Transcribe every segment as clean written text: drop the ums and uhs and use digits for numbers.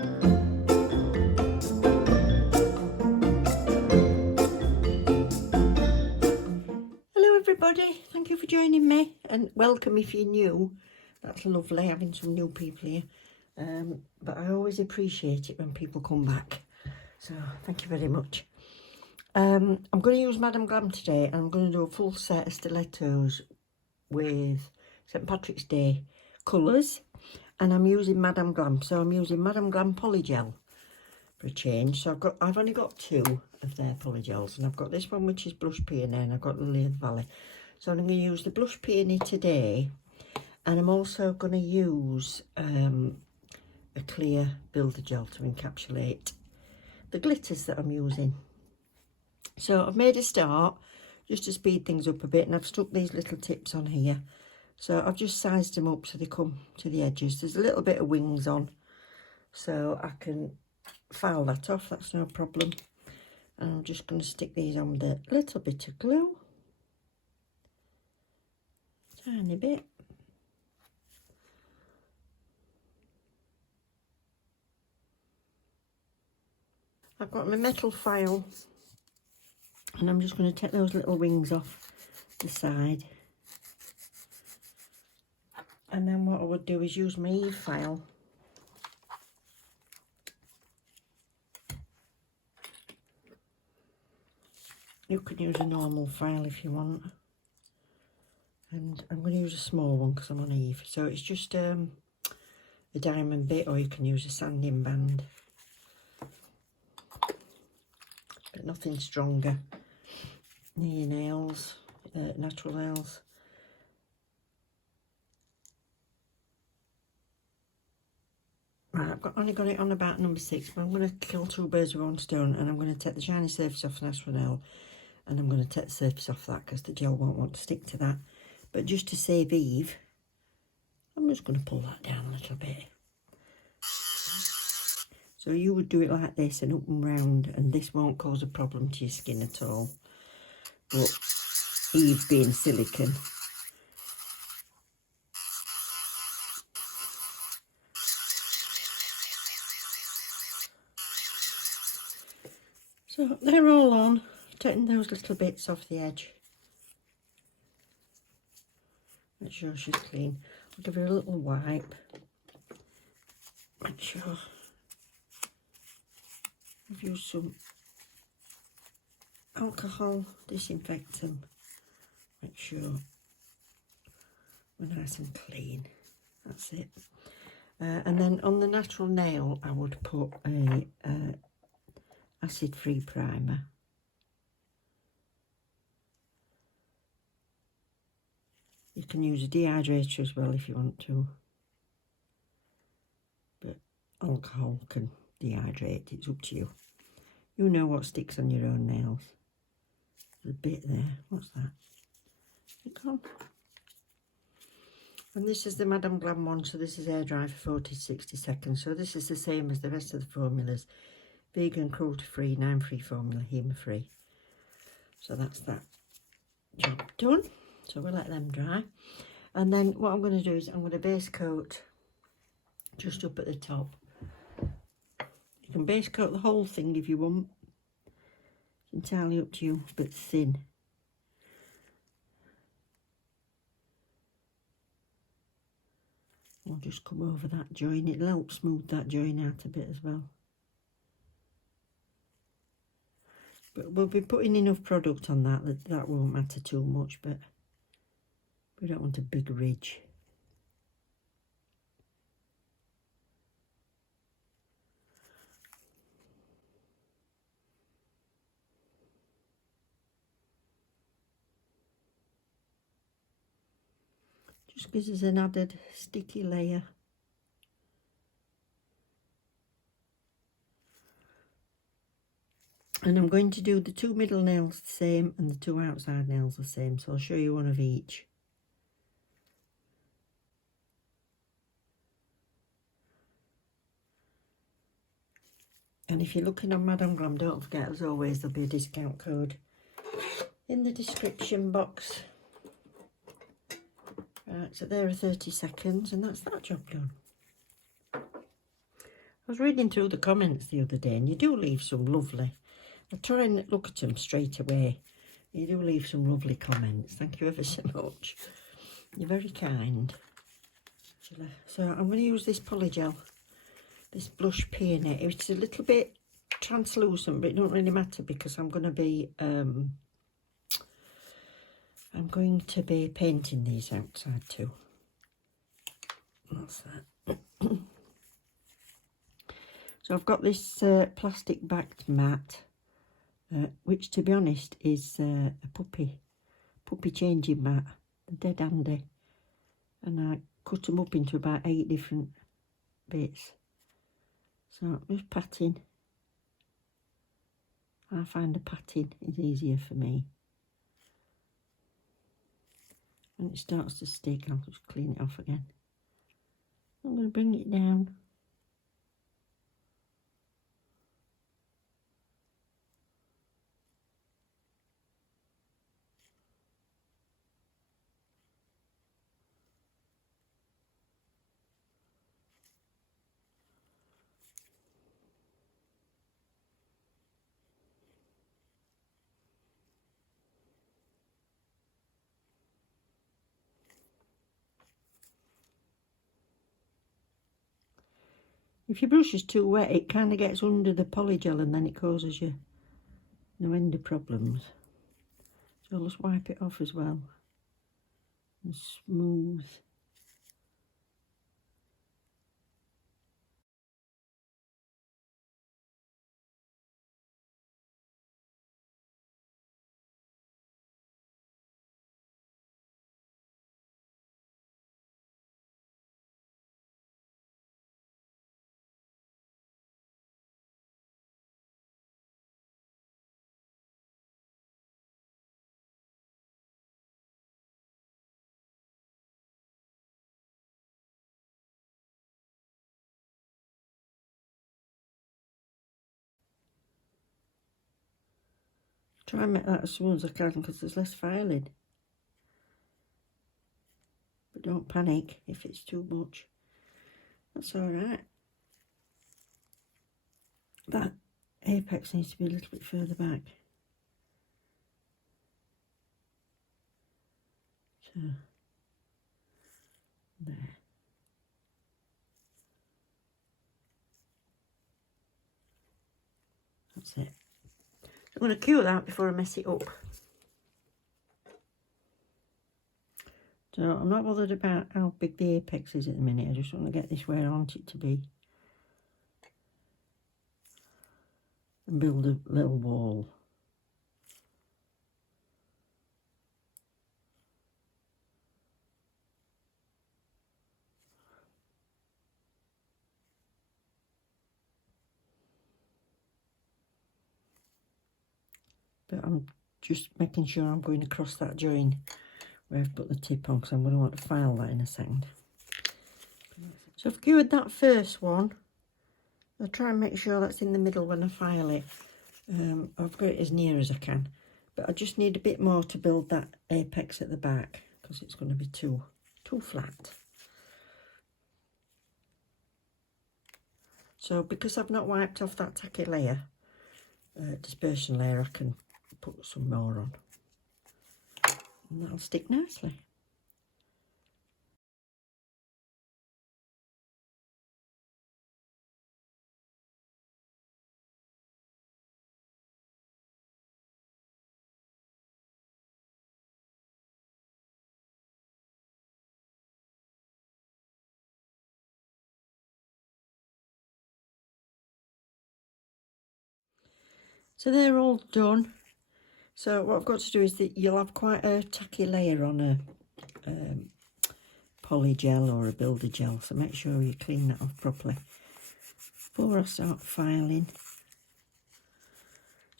Hello everybody, thank you for joining me and welcome if you're new. That's lovely having some new people here, but I always appreciate it when people come back, so thank you very much. I'm going to use Madam Glam today, and I'm going to do a full set of stilettos with St Patrick's Day colours, and I'm using Madam Glam, so I'm using Madam Glam Polygel for a change. So I've only got two of their polygels, and I've got this one which is Blush Peony, and I've got Lily of the Valley. So I'm going to use the Blush Peony today, and I'm also going to use a clear builder gel to encapsulate the glitters that I'm using. So I've made a start just to speed things up a bit, and I've stuck these little tips on here. So I've just sized them up so they come to the edges. There's a little bit of wings on, so I can file that off, that's no problem. And I'm just going to stick these on with a little bit of glue, tiny bit. I've got my metal file, and I'm just going to take those little wings off the side. And then what I would do is use my Eve file. You can use a normal file if you want. And I'm going to use a small one because I'm on Eve. So it's just a diamond bit, or you can use a sanding band. But nothing stronger. Near your nails, natural nails. Right, I've only got it on about number 6, but I'm going to kill two birds with one stone, and I'm going to take the shiny surface off the natural nail, and I'm going to take the surface off that because the gel won't want to stick to that. But just to save Eve, I'm just going to pull that down a little bit. So you would do it like this and up and round, and this won't cause a problem to your skin at all. But Eve being silicone, so they're all on, taking those little bits off the edge. Make sure she's clean. I'll give her a little wipe. Make sure I've used some alcohol disinfectant. Make sure we're nice and clean. That's it. And then on the natural nail, I would put a acid-free primer. You can use a dehydrator as well if you want to, but alcohol can dehydrate, it's up to you. You know what sticks on your own nails. There's a bit there, what's that? It gone. And this is the Madam Glam one, so this is air dry for 40 to 60 seconds. So this is the same as the rest of the formulas. Vegan, cruelty-free, 9-free formula, humour-free. So that's that job done. So we'll let them dry. And then what I'm going to do is I'm going to base coat just up at the top. You can base coat the whole thing if you want. It's entirely up to you, but thin. I'll just come over that join. It'll help smooth that join out a bit as well. But we'll be putting enough product on that won't matter too much, but we don't want a big ridge. Just gives us an added sticky layer. And I'm going to do the two middle nails the same and the two outside nails the same, so I'll show you one of each. And if you're looking on Madam Glam, don't forget, as always, there'll be a discount code in the description box. Right, so there are 30 seconds, and that's that job done. was reading through the comments the other day, and you do leave some lovely. I try and look at them straight away. You do leave some lovely comments. Thank you ever so much. You're very kind. So I'm going to use this Polygel, this blush peony. It's a little bit translucent, but it don't really matter because I'm going to be painting these outside too. That's that. So I've got this plastic backed mat, which to be honest is a puppy changing mat. They're dead handy, and I cut them up into about 8 different bits. So I'm just patting. I find the patting is easier for me. When it starts to stick, I'll just clean it off again. I'm going to bring it down. If your brush is too wet, it kind of gets under the Polygel and then it causes you no end of problems. So I'll just wipe it off as well and smooth. Try and make that as smooth as I can because there's less filing. But don't panic if it's too much. That's alright. That apex needs to be a little bit further back. So, there. That's it. I'm going to cure that before I mess it up. So I'm not bothered about how big the apex is at the minute. I just want to get this where I want it to be. And build a little wall. But I'm just making sure I'm going across that join where I've put the tip on, because I'm going to want to file that in a second. So I've cured that first one. I'll try and make sure that's in the middle when I file it. I've got it as near as I can, but I just need a bit more to build that apex at the back because it's going to be too flat. So because I've not wiped off that tacky layer, dispersion layer, I can put some more on and that'll stick nicely. So they're all done. So what I've got to do is that you'll have quite a tacky layer on a Polygel or a builder gel, so make sure you clean that off properly before I start filing. Do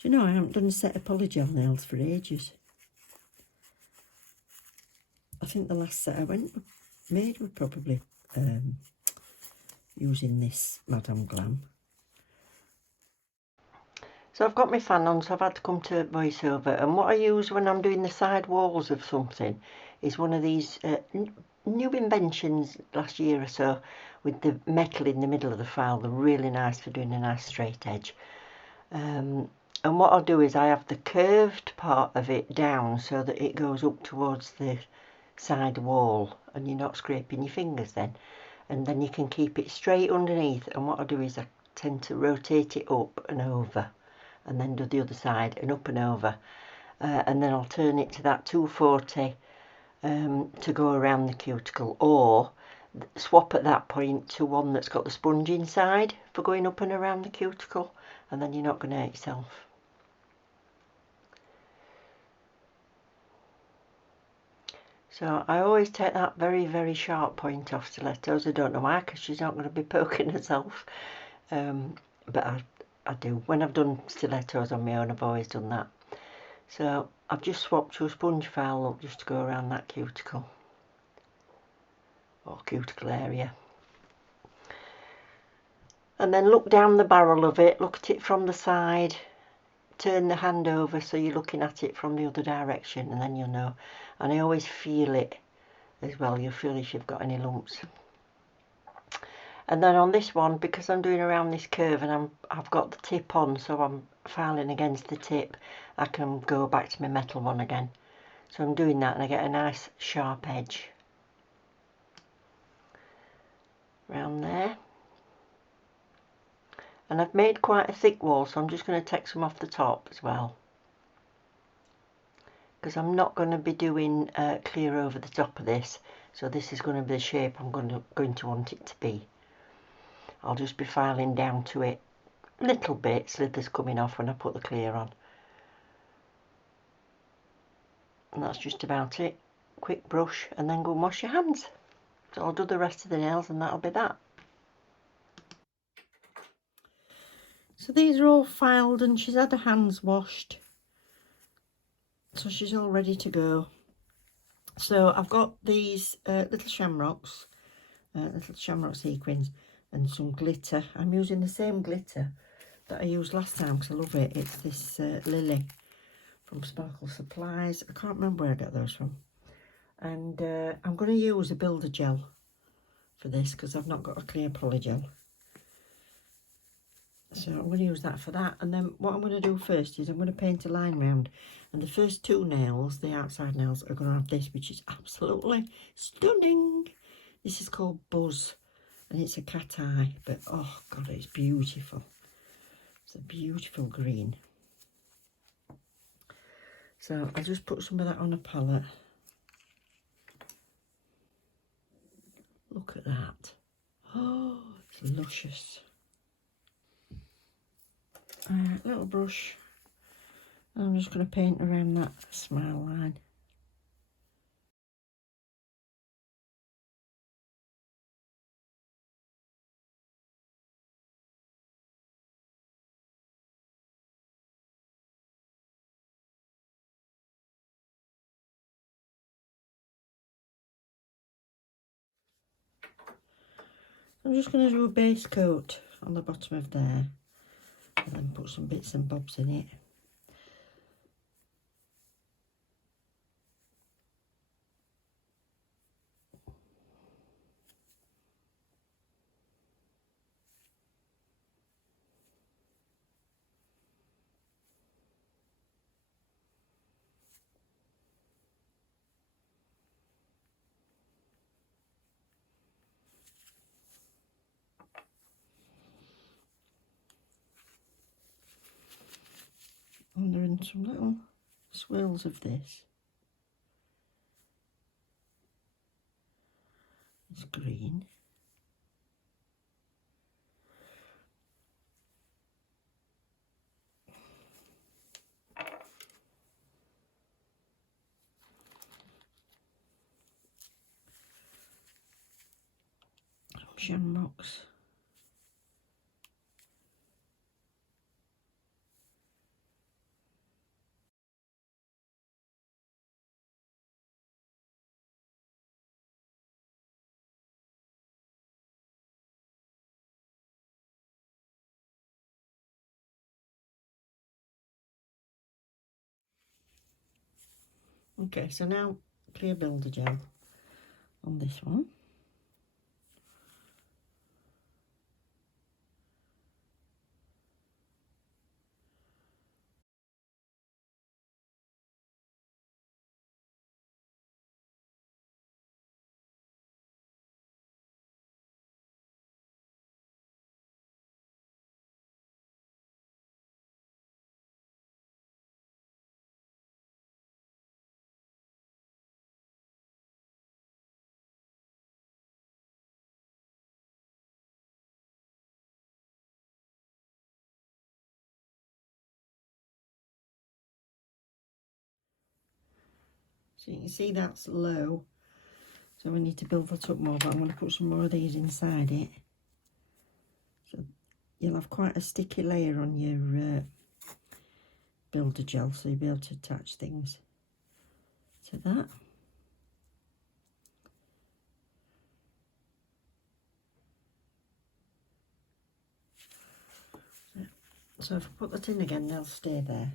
you know, I haven't done a set of Polygel nails for ages. I think the last set I made were probably using this Madame Glam. So I've got my fan on, so I've had to come to voiceover, and what I use when I'm doing the side walls of something is one of these new inventions last year or so with the metal in the middle of the file. They're really nice for doing a nice straight edge. And what I'll do is I have the curved part of it down so that it goes up towards the side wall and you're not scraping your fingers then. And then you can keep it straight underneath, and what I'll do is I tend to rotate it up and over and then do the other side and up and over, and then I'll turn it to that 240 to go around the cuticle, or swap at that point to one that's got the sponge inside for going up and around the cuticle, and then you're not going to hurt yourself. So I always take that very, very sharp point off stilettos. I don't know why, because she's not going to be poking herself, but I do. When I've done stilettos on my own, I've always done that. So I've just swapped to a sponge file up just to go around that cuticle, or cuticle area. And then look down the barrel of it, look at it from the side, turn the hand over so you're looking at it from the other direction, and then you'll know. And I always feel it as well. You'll feel if you've got any lumps. And then on this one, because I'm doing around this curve and I've got the tip on, so I'm filing against the tip, I can go back to my metal one again. So I'm doing that and I get a nice sharp edge around there. And I've made quite a thick wall, so I'm just going to take some off the top as well, because I'm not going to be doing clear over the top of this, so this is going to be the shape I'm going to want it to be. I'll just be filing down to it a little bit, slithers coming off when I put the clear on. And that's just about it. Quick brush and then go and wash your hands. So I'll do the rest of the nails and that'll be that. So these are all filed and she's had her hands washed. So she's all ready to go. So I've got these little shamrock sequins and some glitter. I'm using the same glitter that I used last time because I love it. It's this Lily from Sparkle Supplies. I can't remember where I got those from. And I'm going to use a builder gel for this because I've not got a clear polygel. So I'm going to use that for that. And then what I'm going to do first is I'm going to paint a line round. And the first two nails, the outside nails, are going to have this, which is absolutely stunning. This is called Buzz. And it's a cat eye. But, oh, God, it's beautiful. It's a beautiful green. So I'll just put some of that on a palette. Look at that. Oh, it's luscious. Little brush. I'm just going to paint around that smile line. I'm just going to do a base coat on the bottom of there and then put some bits and bobs in it. And there are some little swirls of this. It's green. Some shamrocks. Okay, so now clear builder gel on this one. So you can see that's low. So we need to build that up more, but I'm going to put some more of these inside it. So you'll have quite a sticky layer on your builder gel, so you'll be able to attach things to that. So if I put that in again, they'll stay there.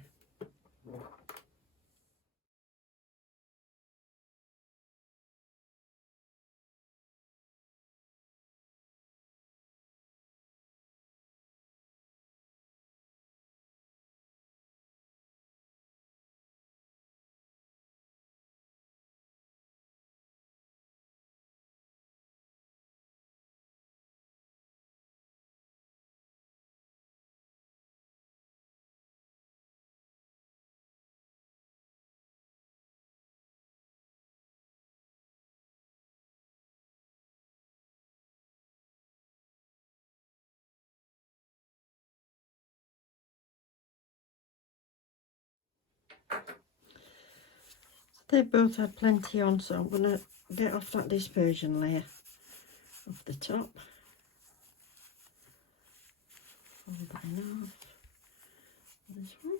They've both had plenty on, so I'm going to get off that dispersion layer off the top. Fold that in off. This one.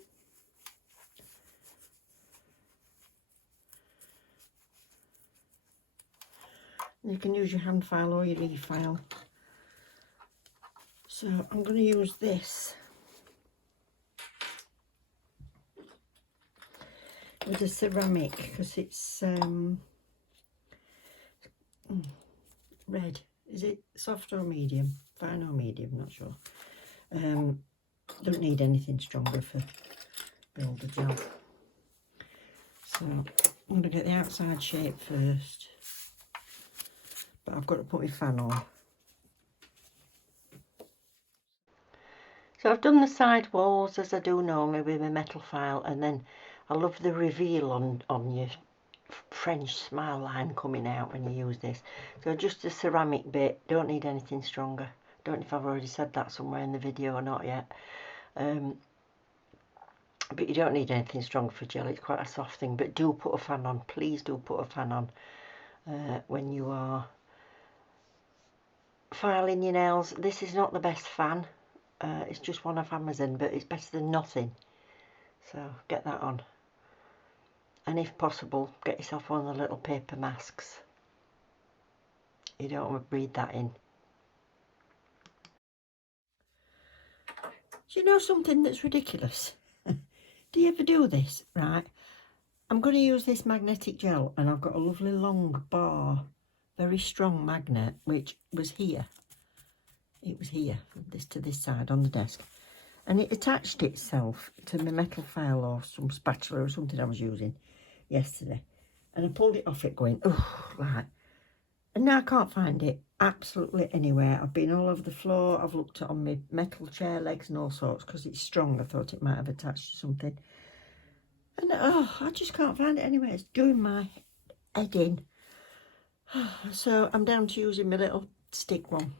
You can use your hand file or your e-file. So I'm going to use this with a ceramic because it's red. Is it soft or medium? Fine or medium, not sure. Don't need anything stronger for builder gel. So I'm going to get the outside shape first, but I've got to put my fan on. So I've done the side walls as I do normally with my metal file, and then I love the reveal on your French smile line coming out when you use this. So just a ceramic bit, don't need anything stronger. Don't know if I've already said that somewhere in the video or not yet. But you don't need anything strong for gel, it's quite a soft thing. But do put a fan on, please do put a fan on when you are filing your nails. This is not the best fan, it's just one off Amazon, but it's better than nothing. So get that on. And if possible, get yourself one of the little paper masks. You don't want to breathe that in. Do you know something that's ridiculous? Do you ever do this? Right, I'm going to use this magnetic gel, and I've got a lovely long bar, very strong magnet, which was here. It was here, from this to this side on the desk. And it attached itself to my metal file or some spatula or something I was using yesterday. And I pulled it off it going, oh, right. And now I can't find it absolutely anywhere. I've been all over the floor. I've looked on my metal chair legs and all sorts because it's strong. I thought it might have attached to something. And oh, I just can't find it anywhere. It's doing my head in. So I'm down to using my little stick one.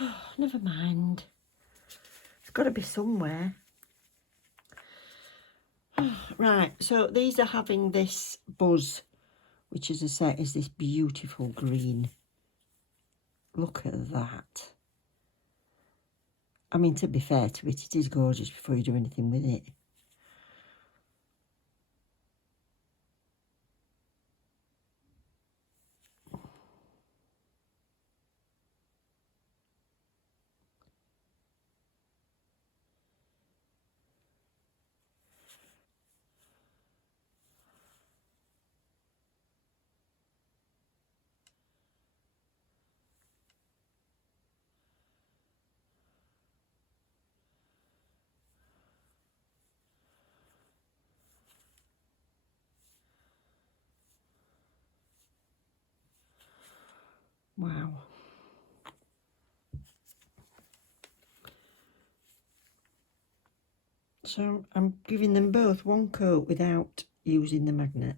Oh, never mind. It's got to be somewhere. Right, so these are having this buzz, which, as I said, is this beautiful green. Look at that. I mean, to be fair to it, it is gorgeous before you do anything with it. Wow. So I'm giving them both one coat without using the magnet.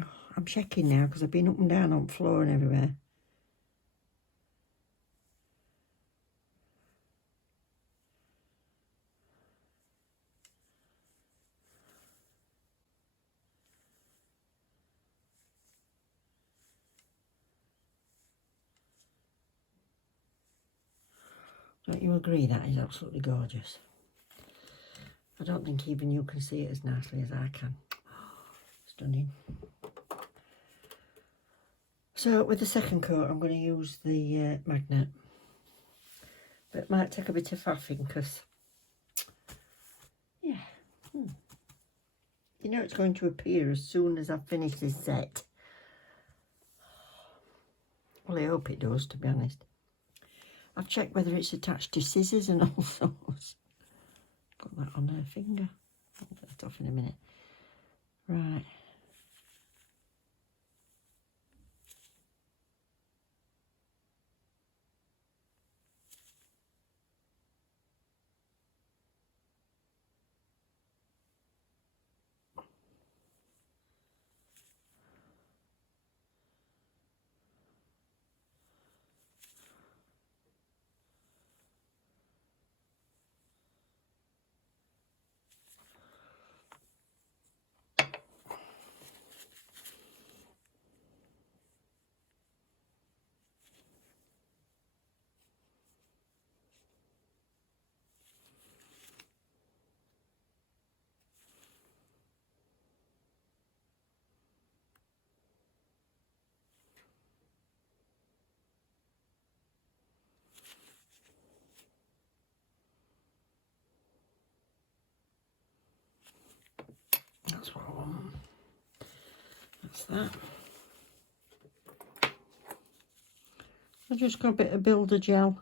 Oh, I'm checking now because I've been up and down on the floor and everywhere. Don't you agree that is absolutely gorgeous? I don't think even you can see it as nicely as I can. Stunning. So with the second coat I'm going to use the magnet. But it might take a bit of faffing because, yeah, you know it's going to appear as soon as I've finished this set. Well, I hope it does, to be honest. I've checked whether it's attached to scissors and all sorts. Got that on her finger. I'll get that off in a minute. Right. That's what I want. That's that. I just got a bit of builder gel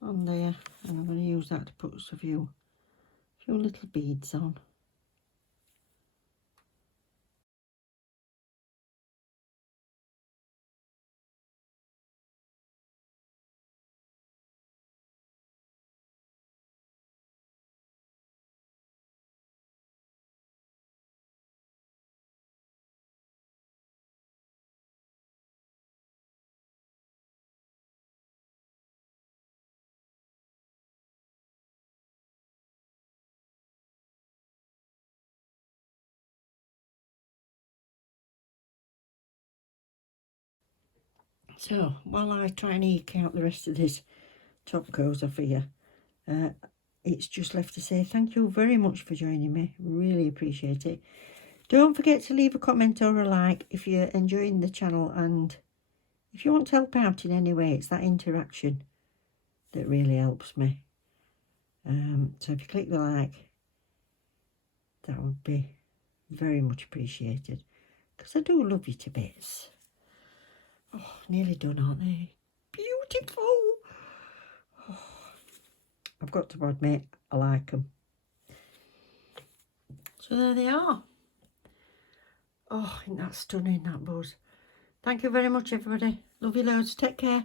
on there, and I'm going to use that to put a few little beads on. So while I try and eke out the rest of this top coat off here, it's just left to say thank you very much for joining me. Really appreciate it. Don't forget to leave a comment or a like if you're enjoying the channel, and if you want to help out in any way, it's that interaction that really helps me. So if you click the like, that would be very much appreciated, because I do love you to bits. Oh, nearly done, aren't they? Beautiful. Oh, I've got to admit, I like them. So there they are. Oh, isn't that stunning, that buzz? Thank you very much, everybody. Love you loads. Take care.